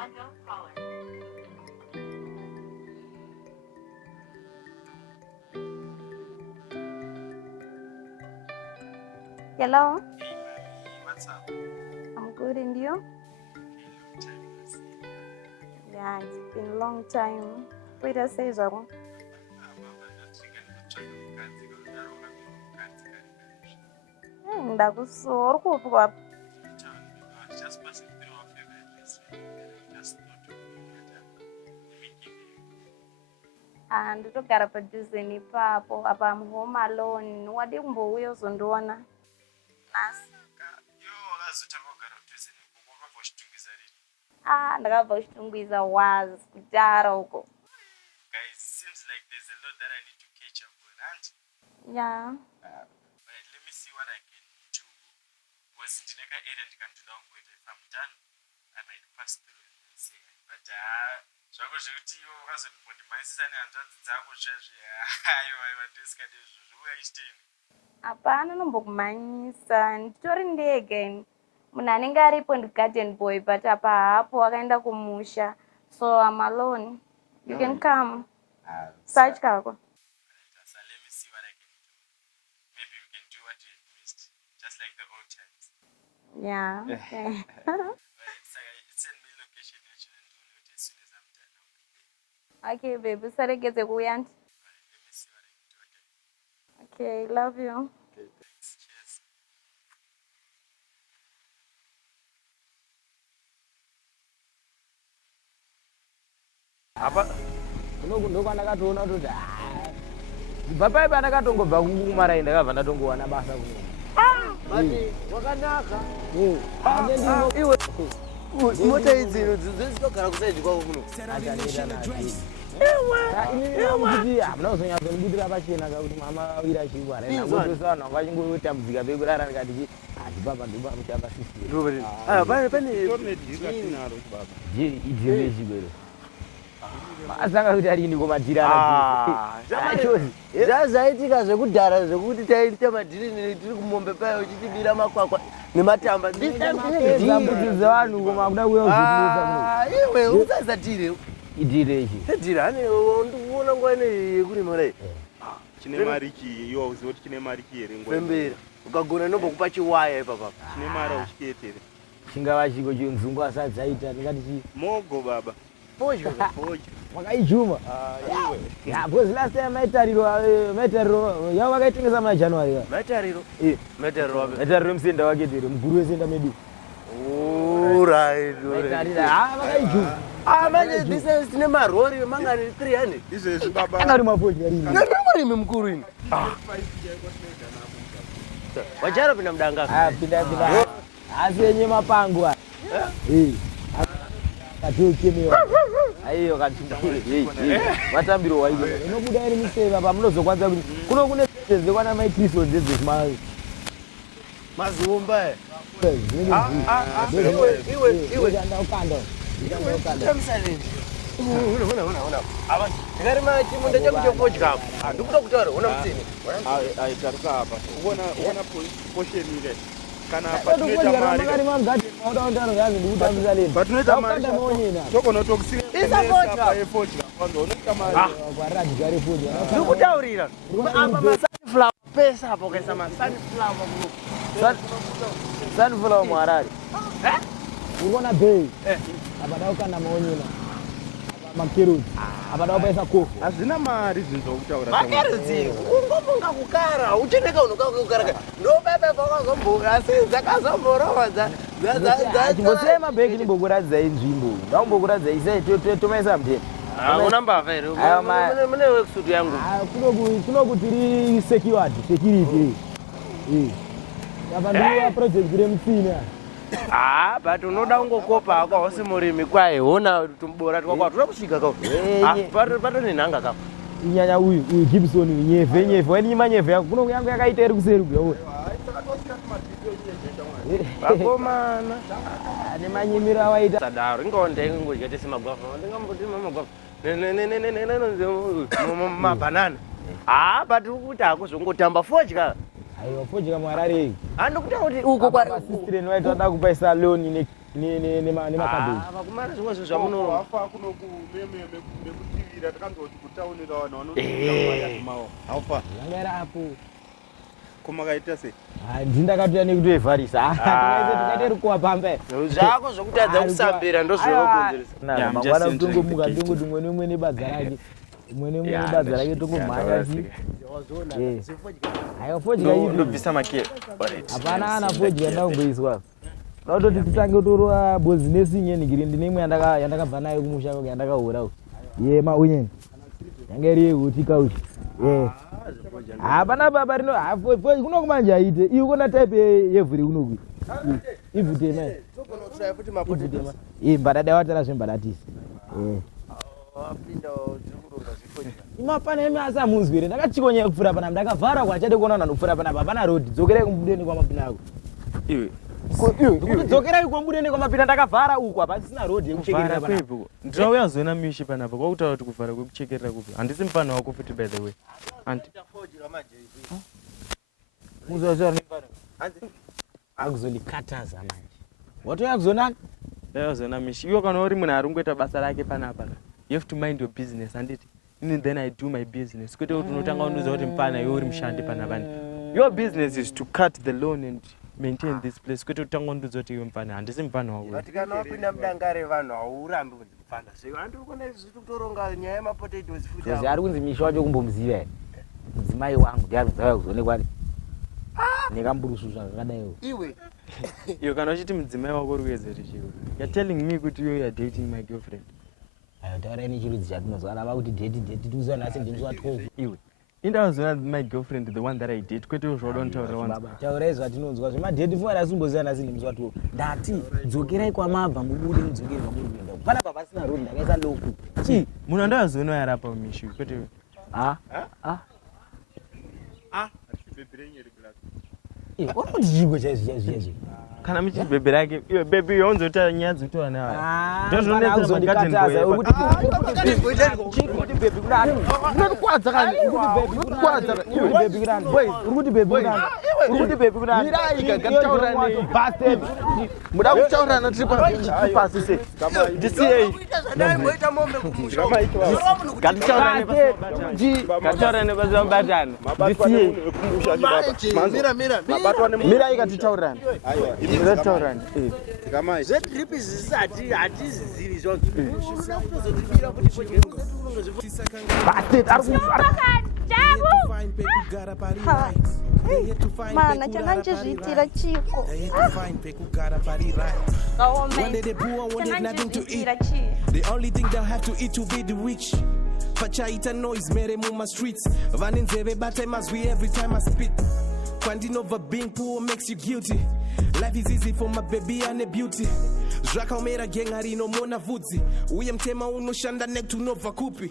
Unknown caller. Hello? What's up? I'm good, and you? Yeah, it's been a long time. Wait, I say so. Ndakusora kupwa. Just passing through our favorite place. Just not to Nditogara padhuze nepapo apa I'm home alone. Wade kumbouya uzondiona. Nasi. Ndakabva kuchitungwiza was kudhara uko. Guys, seems like there's a lot that I need to catch up with, auntie. Yeah. Right, let me see what I can do. Was in the errand can do down with if I'm done, I might pass through and see. But so I go to you as a body my sister and Zago church. I want this kind of where is staying. Hapana nombokumanyisa nditori ndege munhu anenge aripo ndigarden boy but apa hapo akaenda kumusha so I'm alone. You can come. Search kako. So let me see what I can do. Maybe we can do what you missed, just like the old times. Yeah. Okay. Right, so send me location and do it as soon as I'm done. Okay, baby. Saregeze kuya. Right, let me see what I can do. Okay, love you. Okay, thanks. Cheers. Apa ndo ndakatoona kuti baba ipa ndakatongobva kumarayi ndakabva ndatongowana basa kuno. Mati wakanaka. Iwe mota idzi dzinogara kusaidi kwako kuno. Kuti hamuna kuzonyatsonibudira pachena kakuti mama awira chingwara nakutosanwa vachingotambudzika pekurara ndikati baba ndobamuchava idhirechikwero asanga kuti arini komadhirana zvazaitika zvekudhara zvekuti taita madhiri tiri kumombe payo chitibira makwakwa nematamba zambudziza vanhu koma kuda kuya kuzvitisa iwe usazatire idhirechi dhiri ane ndikuona nguva ine yekurima rai chine mariki iwo uziva kuti chine mariki here pembera ukagona nombokupa chiwaya ipapa chine mara uchiketere chingava chiko chenzungu asadzaita ndingati chi mogo baba podyo makaijuma because last time maitariro yavo vakaitengesa muna january maitariro musenda wake tere muguru wesenda medu vakaijuma manje thise tine marori mangani 300 izvezvi baba angari mafodya rini narimurimi mukuru ini wacharo pinda mudanga pinda asi enye mapango katokemewa aiyo vatambiro waiko inobuda iri miseva pamunozokwanisa kuti kuno kune dzekwana maikristo dzedzechimai mazumba ndikarima chimunda changu chokudyapo handikuda kutaura una mutsini aitaruka apa uona poshenire kana patinoita togona tokusiaefodya ndikutaurira apa masunflower pesa apo ukaisa masunflower sunflower muharare urikuona bei apada ukanda maonyena makeroti apada upaisa kofu hazvina mari zvinhu zvokutaura makeroti ungofunga kukara ucheneka unokakukara ndobaba pakazomboka asi dzakazomborova chimbosei mabheki ndimbokuradzai nzvimbo ndakumbokuradzai sei tomaisa muteni una mbavha here mune wekusutu yangu kunoku tiri security apa ndiwa project remutsina but unoda kungokopa hako hausi murimi kwaye hona tumbora twakwa toda kusvika kao patone nhanga kao inyanya uyu Gibson nyevhe wainyima nyevhe yako kuno yangu yakaita iri kuseri kuyaura vakomana nemanyimiro awaita sadaro ingaonda ingodya tese magwavha ndingamboti magwavha mabhanana but ukuti hako zvongotamba aiwa fodya muharare handikuta kuti uko kwasistireni waiti wada kupaisa loan nemakabheni. Vakomana zvimwe zvamuno afa kuno mekutivira takanzoti kutaunira vanhu vanotimawo afa Yangerapo. komakaita sei Ndindakatuya nekutoevharisa. Tikaite rukuwa pambe. zvako zvokutadza kusambira ndozvinokonzeresa. Mangwana kutongomuka tongoti umwe nebadza rake. Umwe nebadza rake tongomhanya ti. Ayo fodya ipi. Ndobvisa makie. Hapana ana fodya ndakungoiswa. Ndautoti titange torwa business nyeni ngiri ndine imwe yandakabva nayo kumusha kwake yandakahura uko. Maunyeni. Yange iri utika uchi. Hapana baba rino kuno kumanje aite. Iwe kona type yevhuri kunoku. Ibvute mai. Mbadada watara zvembadatisi. Imapana emi asamuzwire ndakachikonye kupfura pana ndakavhara kwachade kuona vanopfura pana hapana road dzokerai kumbudeni kwamapinda ako. Iwe Dzokerai kumbudeni kwamapinda ndakavhara uko hapasina road yekuchekerera pana. ndinouya zona mishi panapa kwakutaura kuti kuvhara kwekuchekerera kupi handisi mufana wako futi by the way anti Muzozora nepano. Akuzondikataza manje. Watoya kuzonaka? ndaya zona mishi iwo kana uri munhu ari kungoita basa rake panapa you have to mind your business handiti and then I do my business kwete kuti unotanga unudza kuti mufana iwe uri mushandi panapa. Your business is to cut the loan and maintain this place kwete utanga unudza kuti iwe mufana handisi mufana wako. Vatikana wapinda mudangare vanhu haurambi kuzifanda sei andiri kuona zviri kutoronga nyaya yemapotatoes futi. Kozi ari kunzi misha wacho kumbomuziva here. Mudzimai wangu ndiarudza kuzonekwa ari. Nekamburusu zvakadaiwo. Iwe Iwe kana uchiti mudzimai wako uri kuedzera chiwo. You're telling me kuti you are dating my girlfriend. Ayo taura nechirudzi chatinozwana vakuti date tiuziva nhasi ndinzwa 12. Iwe indazona my girlfriend the one that I date kwete zvaudontaura once. Baba taurai zvatinonzwa zvemadate funga ndasumboziva nhasi ndinzwa 12. Ndati dzokerai kwamabva mubude mudzokere kwamuri kuenda. Pana papasina road ndakaisa loko. Chi munhu andazona yarapa mishi kwete. Unoti chiko chaizvo. Kana muchibhebhe rake iwe baby yaunzota nyaya dzotora nayo. Ndozvonekataza ukuthi baby kunani. Unokwadza kani? Unokwadza. Baby kunani? Boys, ukuthi baby kunani? Ukuthi baby kunani? Mirai gagataurani bastard. Muda kuchaurana tripasi se. DCA. ndaimboita mombe kumusha. Gataurani gataurani bazabatana. DCA. Mirai gatitaurani. Gatitaurani. Tikamai Zvetrip zvisati hatizizivi zvausina kutozotibira kuti fodya Bastard Mana changa nchizviitira chiko. The only thing they'll have to eat to be the rich. Pachaita noise mere muma streets. Vanenzeve bata mazwi every time I spit. Finding over being poor makes you guilty. Life is easy for my baby and a beauty. Zvakaomera gang arino mona vudzi. Uye mtema unoshanda neck to nova kupi.